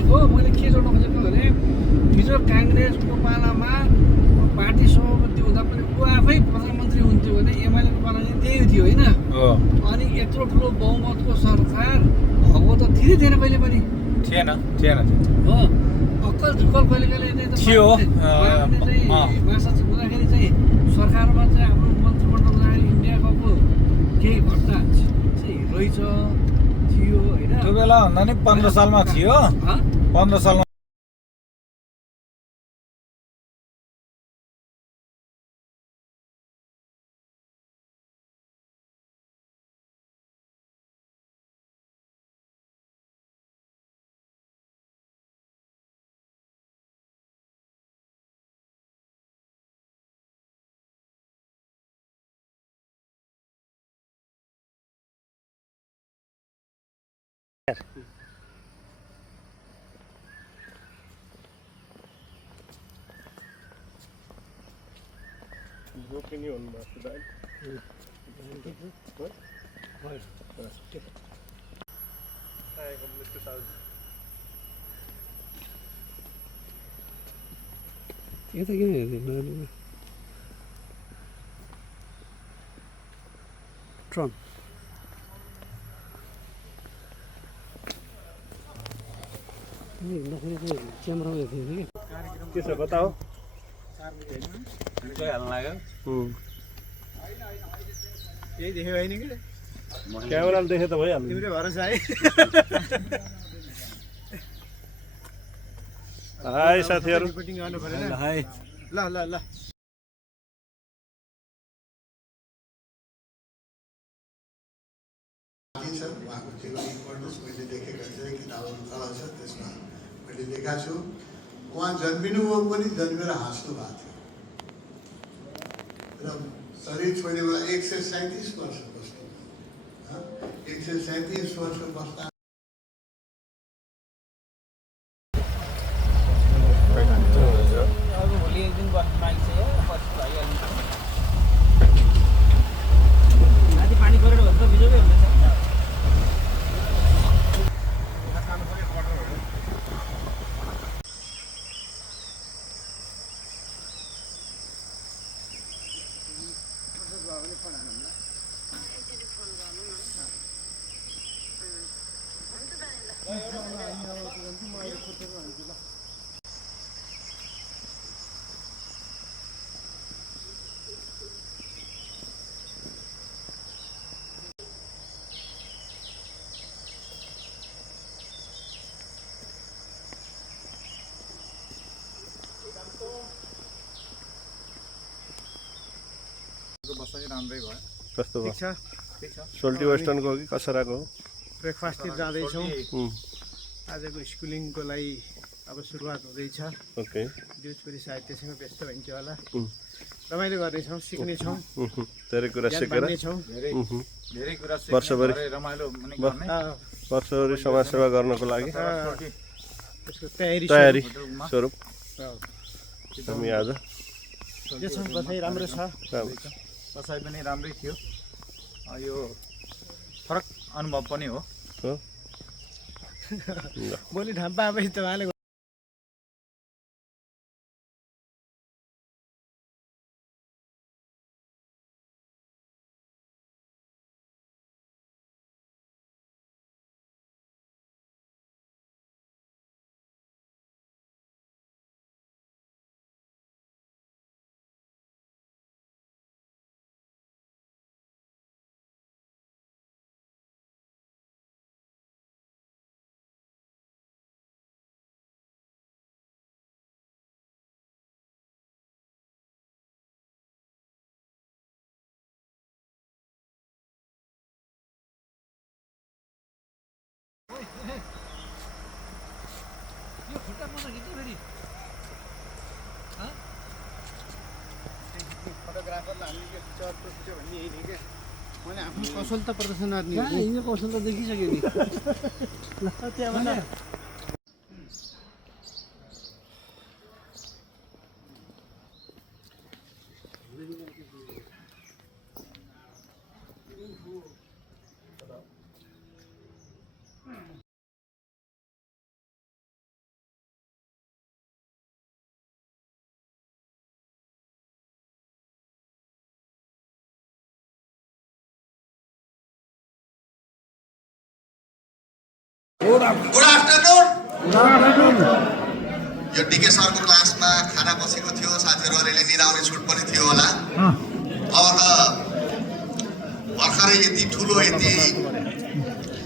खोजेको मैले के जोड्न खोजेको भने हिजो काङ्ग्रेसको पालामा पार्टी सभापति हुँदा पनि ऊ आफै प्रधानमन्त्री हुन्थ्यो भने एमालेको पाला चाहिँ त्यही थियो होइन अनि यत्रो ठुलो बहुमतको सरकार भएको त थिएन कहिले पनि थिएन हो अक्कल झुक्कल कहिले कहिले थियो महासचिव हुँदाखेरि चाहिँ सरकारमा चाहिँ आफ्नो मन्त्रीमण्डल हुँदाखेरि इन्डिया गएको केही घटना चाहिँ रहेछ थियो होइन त्यो बेला भन्दा नि 15 सालमा थियो 15 सालमा यता किन हेर्दैन ट्रम्प क्यामेरामा हेर्दैन के छ बताऊ यही देख्यो होइन कि क्यामेराले देखे त भइहाल्यो तिम्रो भरोसा है हाई साथीहरू रिपोर्टिङ गर्नु परेन ल ल ल उहाँको जीवनी पढ्नुहोस् मैले देखेका धेरै किताबहरू तल छ त्यसमा मैले लेखा छु उहाँ जन्मिनुभयो पनि जन्मेर हाँस्नु भएको थियो र शरीर छोड्ने बेला 137 वर्ष बस्नु 137 वर्ष बस्दा अब भोलि एक दिन बस्नु मान्छे हो पछि भइहाल्छ माथि पानी परेर भन्छ बिजोकै हुन्छ राम्रै भयो कस्तो भयो ठिक छ सोल्टी वेस्टर्नको हो कि कसराको हो ब्रेकफास्टतिर जाँदैछौँ आजको स्कुलिङको लागि अब सुरुवात हुँदैछ ओके दिउँसोरी सायद त्यसैमा व्यस्त भइन्छ होला रमाइलो गर्नेछौँ सिक्नेछौँ धेरै कुरा सिकेर धेरै कुरा वर्षभरि रमाइलो पनि गर्ने वर्षभरि समाजसेवा गर्नको लागि त्यसको तयारी तयारी स्वरूप छ। हामी आज जे छ बसाइ राम्रो छ बसाइ पनि राम्रै थियो यो फरक अनुभव पनि हो भोलि ढाम्पा आएपछि तपाईँले यो खुट्टा मजा खिच्छ फेरि फोटोग्राफरलाई हामीले यो चर्को खिच्यो भन्ने यही थियो क्या मैले आफ्नो कौशल त प्रदर्शन गर्ने हिँड्ने कौशल त देखिसक्यो नि ल त्यहाँबाट गुड आफ्टरनुन। यो डिके सरको क्लासमा खाना बसेको थियो, साथीहरू अलिअलि निदाउने छुट पनि थियो होला। अब त भर्खरै यति ठुलो यति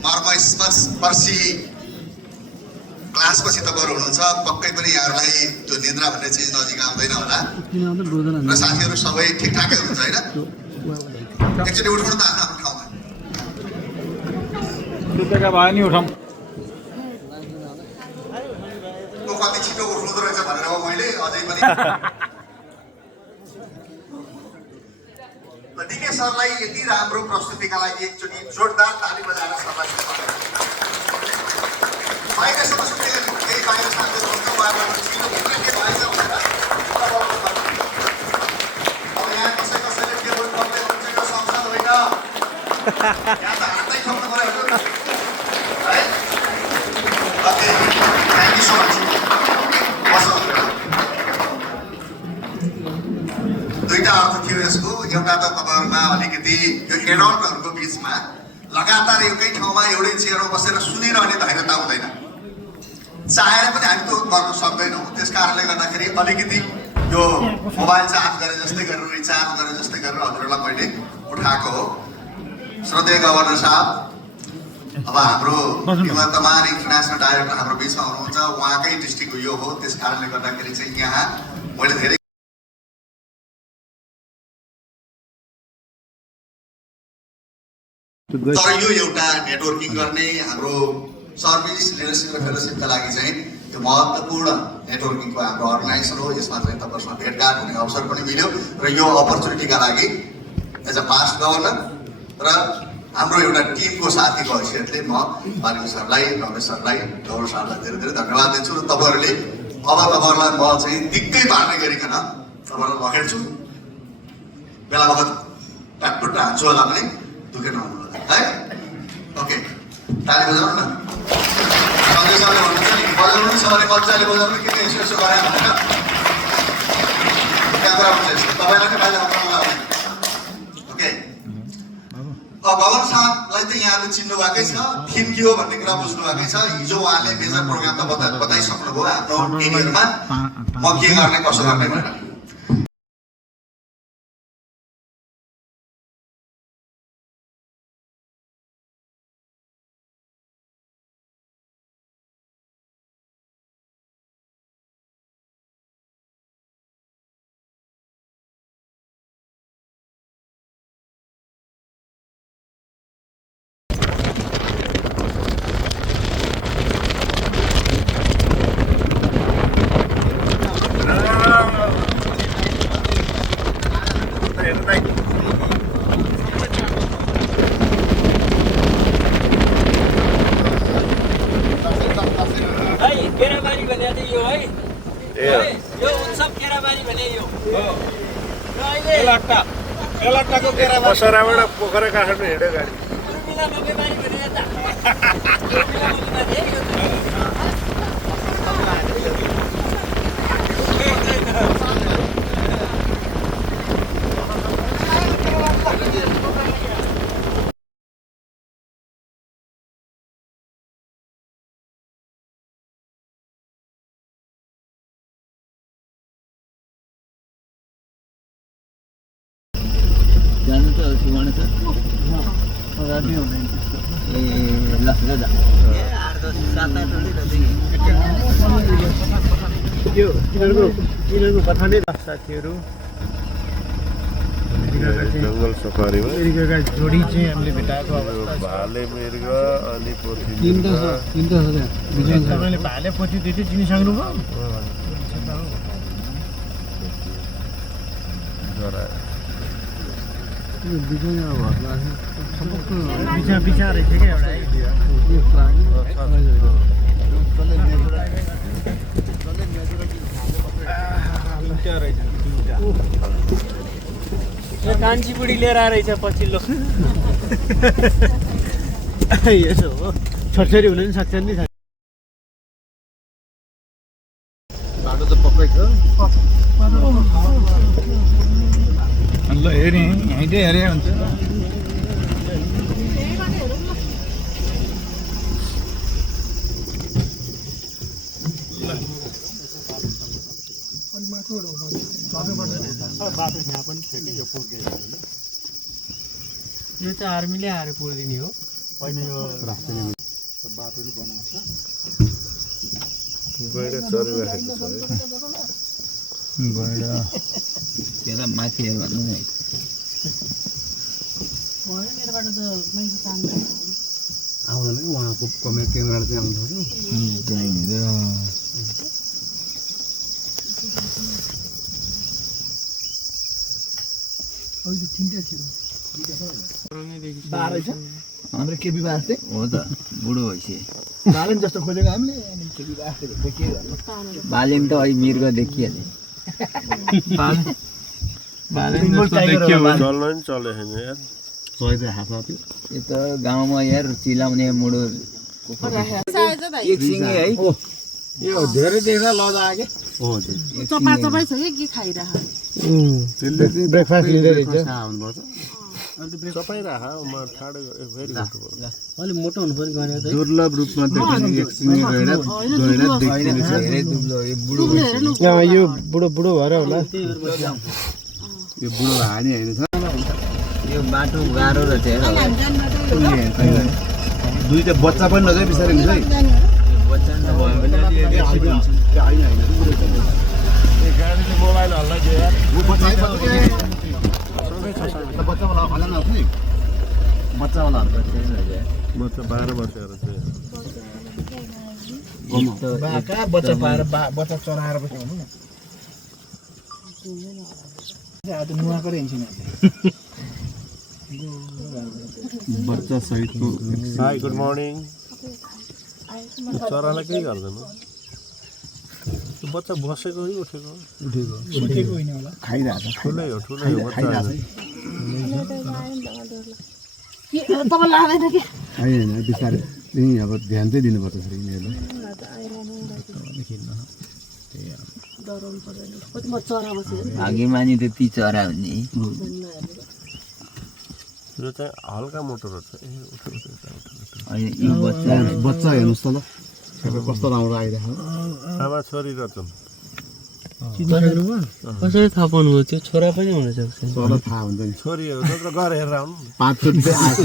मर्मस्पर्शी क्लासपछि तपाईँहरू हुनुहुन्छ, पक्कै पनि यहाँहरूलाई त्यो निद्रा भन्ने चिज नजिक आउँदैन होला र साथीहरू सबै ठिकठाकै हुनुहुन्छ होइन? एकचोटि उठाउनु त आफ्नो आफ्नो ठाउँमा। भयो नि उठाउँ। कति छिटो उठ्नुहुँदो रहेछ भनेर हो मैले अझै पनि डिके सरलाई यति राम्रो प्रस्तुतिका लागि एकचोटि जोरदार ताली बजाएर सरलाई बाहिरसम्म सुन्ने केही बाहिर साथीहरू हुन्छ उहाँबाट छिटो के भएछ भनेर अब यहाँ कसैले टेबल पक्दै हुन्छ यो संसार होइन, यहाँ त हातै छोड्नु पऱ्यो है। Okay, thank you so much. दुईटा अर्थ थियो यसको। एउटा त तपाईँहरूमा अलिकति यो एडल्टहरूको बिचमा लगातार एउटै ठाउँमा एउटै चेयरमा बसेर सुनिरहने धैर्यता हुँदैन, चाहेर पनि हामी त्यो गर्न सक्दैनौँ। त्यस कारणले गर्दाखेरि अलिकति यो मोबाइल चार्ज गरे जस्तै गरेर रिचार्ज गरे जस्तै गरेर हजुरहरूलाई मैले उठाएको हो। श्रद्धेय गभर्नर साहब, अब हाम्रो निवर्तमान इन्टरनेसनल डाइरेक्टर हाम्रो बिचमा हुनुहुन्छ, उहाँकै डिस्ट्रिक्टको यो हो। त्यस कारणले गर्दाखेरि चाहिँ यहाँ मैले धेरै तर यो एउटा नेटवर्किङ गर्ने हाम्रो सर्भिस लिडरसिप र फेलोसिपका लागि चाहिँ त्यो महत्त्वपूर्ण नेटवर्किङको हाम्रो अर्गनाइजेसन हो। यसमा चाहिँ तपाईँहरूसँग भेटघाट हुने अवसर पनि मिल्यो र यो अपर्च्युनिटीका लागि एज अ पास्ट गभर्नर र हाम्रो एउटा टिमको साथीको हैसियतले म बालिका सरलाई, रमेश सरलाई, गौरव सरलाई धेरै धेरै धन्यवाद दिन्छु र तपाईँहरूले अब तपाईँहरूलाई म चाहिँ दिक्कै पार्ने गरिकन तपाईँहरूलाई लखेड्छु। बेला बखत टाटपुट हान्छु होला पनि दुखेन हुनु होला है। ओके, ताली बजाउनु न। सन्जय सरले भन्नुहुन्छ नि बजाउनु छ भने मजाले बजाउनु, किन यसो यसो गरे भनेर त्यहाँ कुरा हुन्छ। तपाईँलाई नै फाइदा हुन्छ मलाई। ओके, भवन साहबलाई त यहाँले चिन्नु भएकै छ, थिम के हो भन्ने कुरा बुझ्नु भएकै छ। हिजो उहाँले मेजर प्रोग्राम त बताइसक्नुभयो आफ्नो एरियामा म के गर्ने कसो गर्ने भनेर। कसराबाट पोखरा काठमाडौँ हिँड्यो गाडी। जानु त सुवान छ radio हुँदैन त्यस्तो ए ल ल जा 8 10 7 8 यो तिनीहरुको बथाने साथीहरु जङ्गल सफारीमा एरिकाका जोडी चाहिँ हामीले भेटाएको अवस्था छ। भाले मृग अनि पोथी तीनटा छ विजय सरले भाले पोथी दुईटै चिनिसक्नु भयो। बिचा रहेछ क्या एउटा कान्छी बुढी लिएर आएछ पछिल्लो यसो हो छोटछोरी हुन पनि सक्छ नि। बाटो त पक्कै छ ल हेरेँ यहीँटै हेरे हुन्छ। यो चाहिँ आर्मीले आएर पुर्दिने हो गैँडा चरिराखेको छ है त्यसलाई माथि हेर भन्नु नि आउँदैन कि उहाँको क्यामेरा चाहिँ आउँदैन हाम्रो के विवाह चाहिँ हो त बुढो भइसक्यो बालन जस्तो खोजेको हामीले अनि के विवाह के गर्नु बालेन त अहिले मृग देखिहाल्यो चल्न नि चले छैन यार यो त गाउँमा यार चिलाउने मुडो एक सिङ्गे है यो धेरै देख्दा लजा आके चपा चपाइ छ के खाइरह ब्रेकफास्ट लिँदै रहेछ सबै राख म ठाडो फेरि अलि मोटो हुनु पनि गएर दुर्लभ रूपमा देखिने एक सिङ्गे गैँडा देखिन्छ धेरै दुब्लो यो बुढो यो बुढो बुढो भएर होला यो बुढो हानी होइन यो बाटो गाह्रो रहेछ हेर दुईटा बच्चा पनि नजाइ बिस्तारै हुन्छ है बच्चा नभए पनि गाडीले मोबाइल हल्लाइदियो यार बच्चावाला खाना नआउँछ नि बच्चावालाहरू बच्चा 12 वर्षहरू चाहिँ कहाँ बच्चा पाएर बच्चा चराएर बस्यो भनौँ न आज नुहाएको हिँड्छ नि बच्चा सहितको हाई गुड मर्निङ चरालाई केही गर्दैन त्यो बच्चा बसेको कि उठेको उठेको होइन होला खाइरहेको छ ठुलै हो बच्चा तपाईँ लाँदैन कि होइन बिस्तारै यहीँ अब ध्यान चाहिँ दिनुपर्छ फेरि यिनीहरूलाई म चरा बसेँ भागी मानी त ती चरा हो नि यो चाहिँ हल्का मोटो रहेछ होइन यी बच्चा बच्चा हेर्नुहोस् त ल कस्तो राम्रो आइरहेको आमा छोरी रहेछन् कसरी थाहा पाउनुभयो त्यो छोरा पनि हुनसक्छ सबलाई थाहा हुन्छ नि छोरी हो त्यत्रो गएर हेरेर आउनु 5 चोटि चाहिँ आएको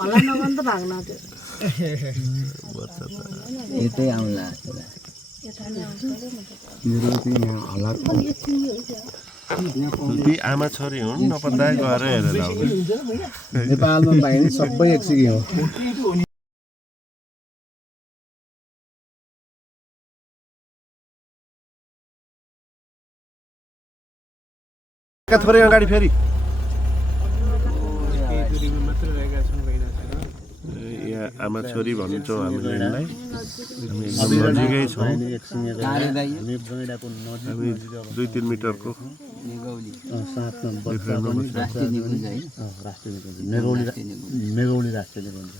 होला नगन त भाग्न त्यो यतै आउँला मेरो चाहिँ यहाँ हालत ती आमा छोरी हुन् नपत्ता गएर हेरेर आउनु नेपालमा पाइने सबै एकसिकी हो थोरै अगाडि फेरि यहाँ आमा छोरी भन्छौँ हामीले यिनलाई हामी एकदम नजिकै छौँ हामी 2-3 मिटरको मेगौली राष्ट्रिय निकुञ्ज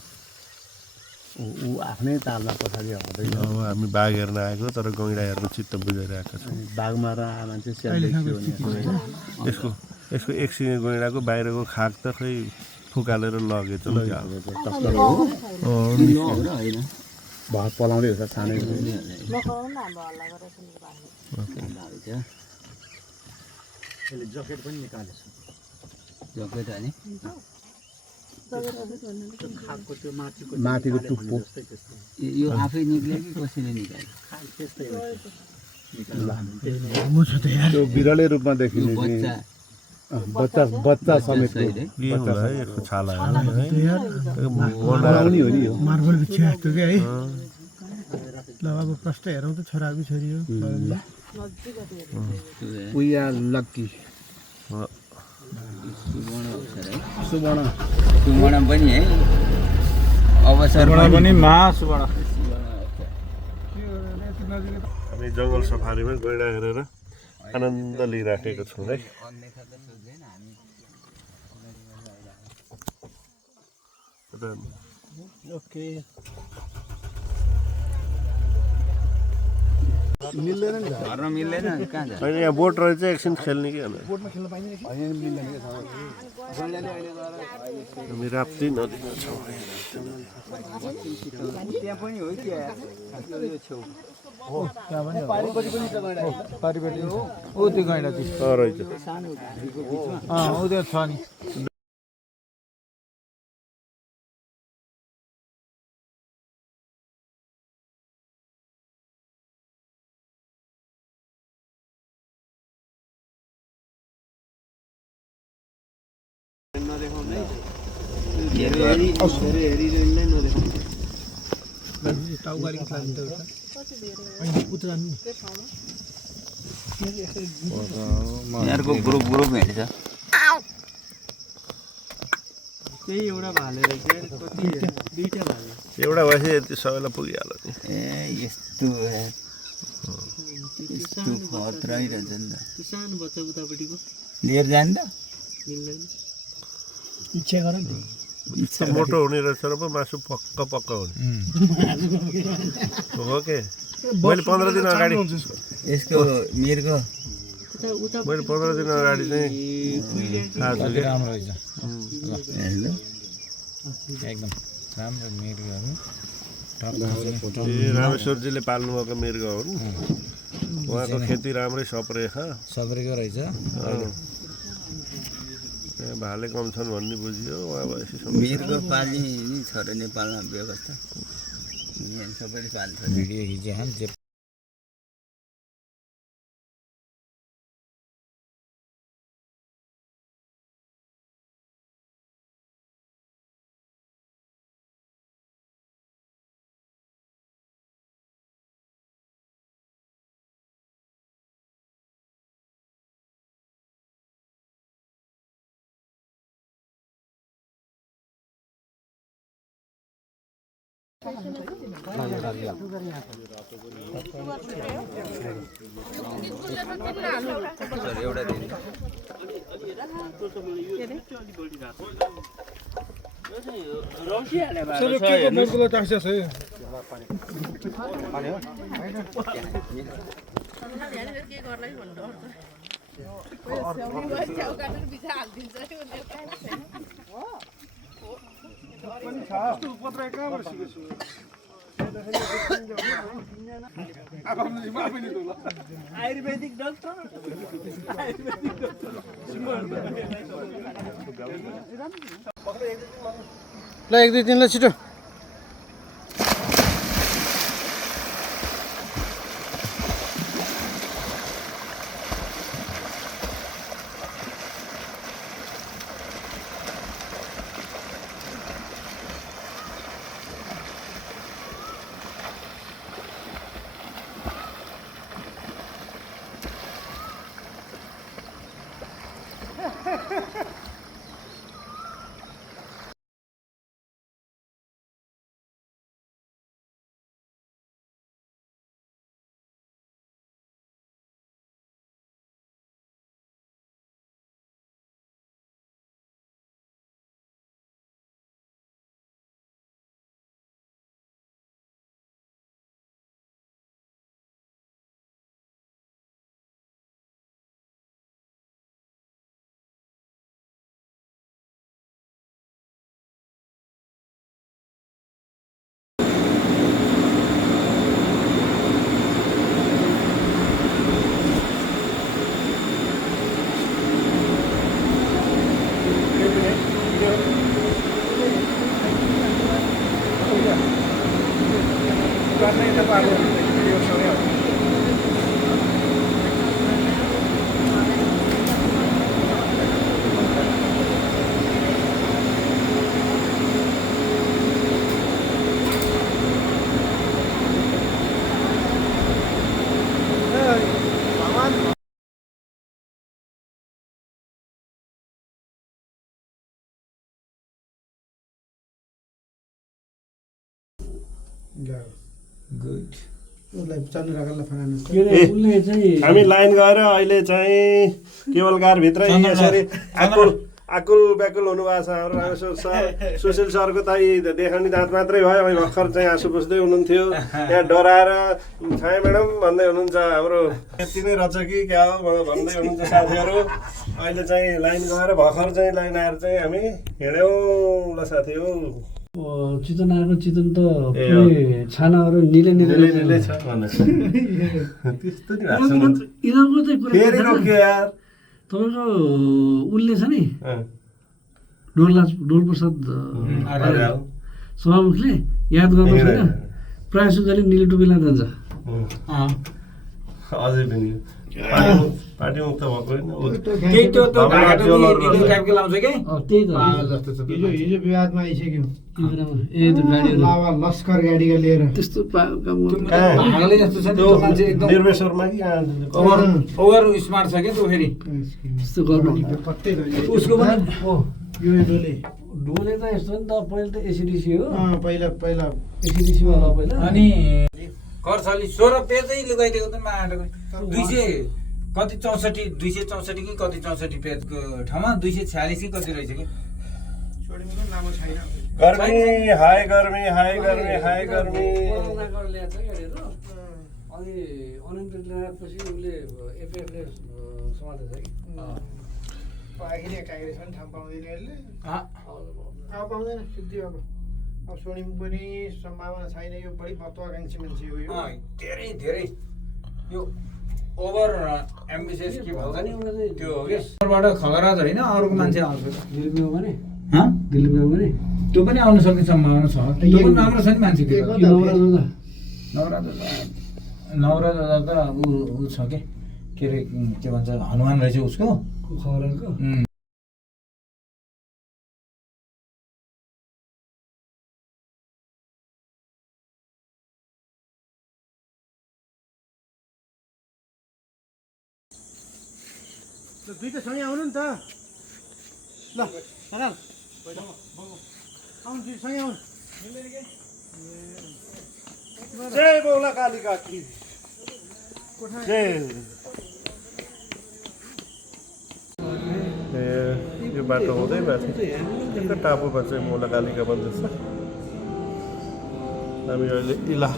ऊ आफ्नै तालमा पछाडि हँदैन अब हामी बाघ हेर्न आएको तर गैँडा हेर्न चित्त बुझेर आएको छौँ बाघमा र मान्छे यसको एक सिङे गैँडाको बाहिरको खाक त खै फुकालेर लगेछ भर पलाउँदै हुन्छ सानै जकेट पनि निकालेछ जकेट होइन माथिको टुप्पो यो आफै निक्ल्यो कि कसैले निकाल्यो त्यो बिरलै रूपमा देखिने बच्चा समेत छाला बनाउने हो नि यो मार्बल बिछ्या जस्तो क्या है ल अब प्रष्ट हेरौँ त छोराको छोरी हो वी आर लक्की सुवर्ण पनि है अवसर पनि महासुवर्ण हामी जङ्गल सफारीमा गैँडा हेरेर आनन्द लिइराखेको छौँ है ओके मिल्दैन नि घरमा मिल्दैन कहाँ जान्छ होइन यहाँ बोट रहेछ एकछिन खेल्ने कि हामी बोटमा खेल्न पाइँदैन कि मिल्दैन कि हामी राप्ती नदीमा छौँ त्यहाँ पनि हो कि यो छेउ पारिपट्टि पनि छ गैँडा पारिपट्टि ओ त्यो गैँडा त्यो रहेछ सानो भिरको बिचमा ऊ त्यो छ नि टाउगारी खान्छ उत्रनु यहाँको ग्रुप भेट्छ त्यही एउटा भाले रहेछ कति दुईटा भाले एउटा भएपछि यति सबैलाई पुगिहाल्यो नि ए यस्तो खतरा रहेछ नि त त्यो सानो बच्चा उतापट्टिको लिएर जाने त मिल्दैन इच्छा गर नि यस्तो मोटो हुने रहेछ र पो मासु पक्क पक्क हुने हो के मैले 15 दिन अगाडि यसको मिर्गो मैले 15 दिन अगाडि चाहिँ खाएको छु राम्रो रहेछ हेर्नु एकदम राम्रो मिर्गहरू रामेश्वरजीले पाल्नुभएको मृग हो नि उहाँको खेती राम्रै सप्रेखा सबरेको रहेछ भाले कम छन् भन्ने बुझियो उहाँ भएपछि मिर्गो पाल्ने नि छ र नेपालमा व्यवस्था यहाँ सबैले पाल्छ भिडियो खिचे हम जे एउटा दिन आयुर्वेदिक डाक्टर ल 1 2 3 ल छिटो गुड हामी लाइन गएर अहिले चाहिँ केवल कार भित्र यसरी आकुल व्याकुल हुनुभएको छ हाम्रो रामेश्वर सर सुशील सरको त देखाउने दाँत मात्रै भयो अनि भर्खर चाहिँ आँसु पुस्दै हुनुहुन्थ्यो त्यहाँ डराएर छाया म्याडम भन्दै हुनुहुन्छ हाम्रो यति नै रहेछ कि क्या हो भन्दै हुनुहुन्छ साथीहरू अहिले चाहिँ लाइन गएर भर्खर चाहिँ लाइन आएर चाहिँ हामी हिँड्यौँ ल साथी हो चितवन आएको चितवन त पुरै छानाहरू निले निलै छ त्यस्तो नि यिनीहरूको चाहिँ फेरि रोक्यो यार तपाईँको उसले छ नि डोलप्रसाद सभामुखले याद गर्नुहोस् होइन प्रायः जसले निलो टोपी लाँदा जान्छ अझै पनि पार्टी मुक्त भएको त्यही त्यो ढाका टोपी टाइपको लाउँछ कि त्यही त हिजो विवादमा आइसक्यो गाडीहरू लस्कर गाडीका लिएर त्यस्तो भागले जस्तो छ त्यो मान्छे एकदम निर्वेश्वरमा कि ओभर स्मार्ट छ क्या त्यो फेरि त्यस्तो गर्नु उसको पनि यो डोले डोले त यस्तो नि त पहिला त एसिडिसी हो पहिला एसिडिसीमा होला पहिला अनि खर्साली 16 पेजै लुगाइदिएको त माटोको 200 कति 64 264 कि कति 64 पेजको ठाउँमा 246 कि कति रहेछ कि गर्मी हाई गर्मी हाई गर्मी हाई गर्मी ल्याएको छ गाडीहरू अनि अनइम्प्लोइड ल्याएपछि उसले एफएफले समातेको छ कि ठाउँ पाउँदैन यसले अब पाउँदैन सिद्धि अब सोनिम पनि सम्भावना छैन यो बढी महत्त्वाकांक्षी मान्छे हो यो धेरै धेरै यो ओभर एम्बिसियस के भन्छ नि त्यो हो कि बाट खगराज होइन अरूको मान्छे आउँछ दिल्लीमा भने दिल्लीमा भने त्यो पनि आउन सक्ने सम्भावना छ त्यो पनि राम्रो छ नि मान्छे नवराज त ऊ छ के अरे के भन्छ हनुमान रहेछ उसको खगराजको दुईटा सँगै आउनु नि त ल आउनु सँगै आउनु जय बौला कालिका की जय यो बाटो हुँदै माथि त्यो टापुमा चाहिँ मौला कालिका मन्दिर छ हामी अहिले इला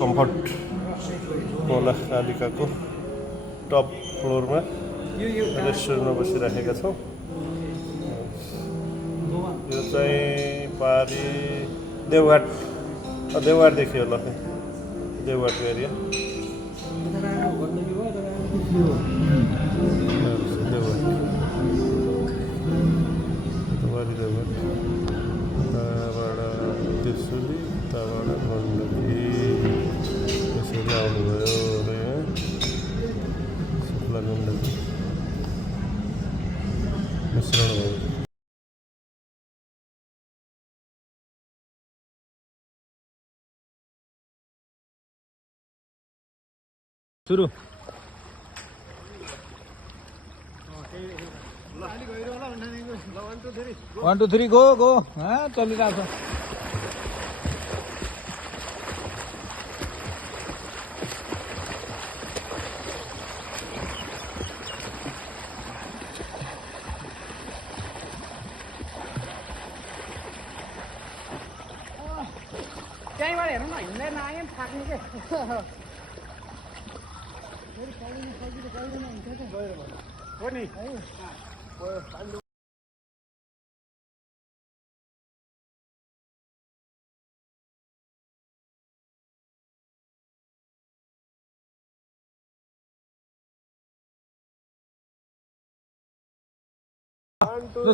कम्फर्ट मौला कालिकाको टप फ्लोरमा रेस्टुरेन्टमा बसिराखेका छौँ यो चाहिँ पारी देवघाट देवघाट देखियो ल देवघाटको एरिया देवघाट त्यहाँबाट त्रिशुली त्यहाँबाट गण्डकी यसरी आउनुभयो अरे शुक्ला गण्डकी मिश्रण भयो सुरु 1 2 3 गो गो चलिरहेको छ त्यहीँबाट हेर्नु न हिँड्दैन आयो थाक्नु के हो नि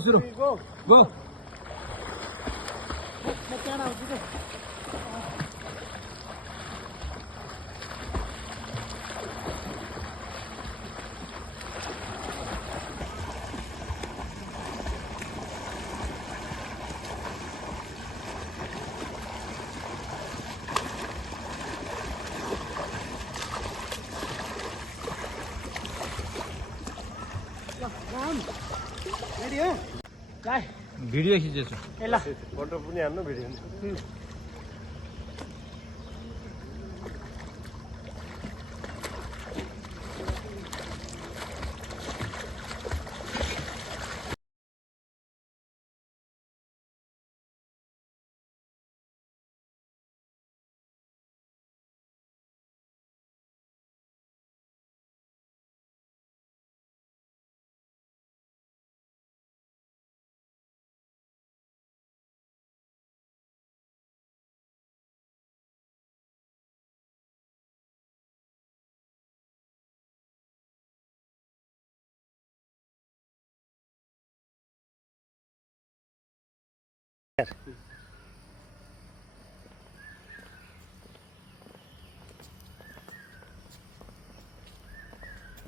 सुरु गो भिडियो खिचेछु फोटो पनि हान्नु भिडियो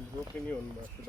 रोकिने हुनुभएको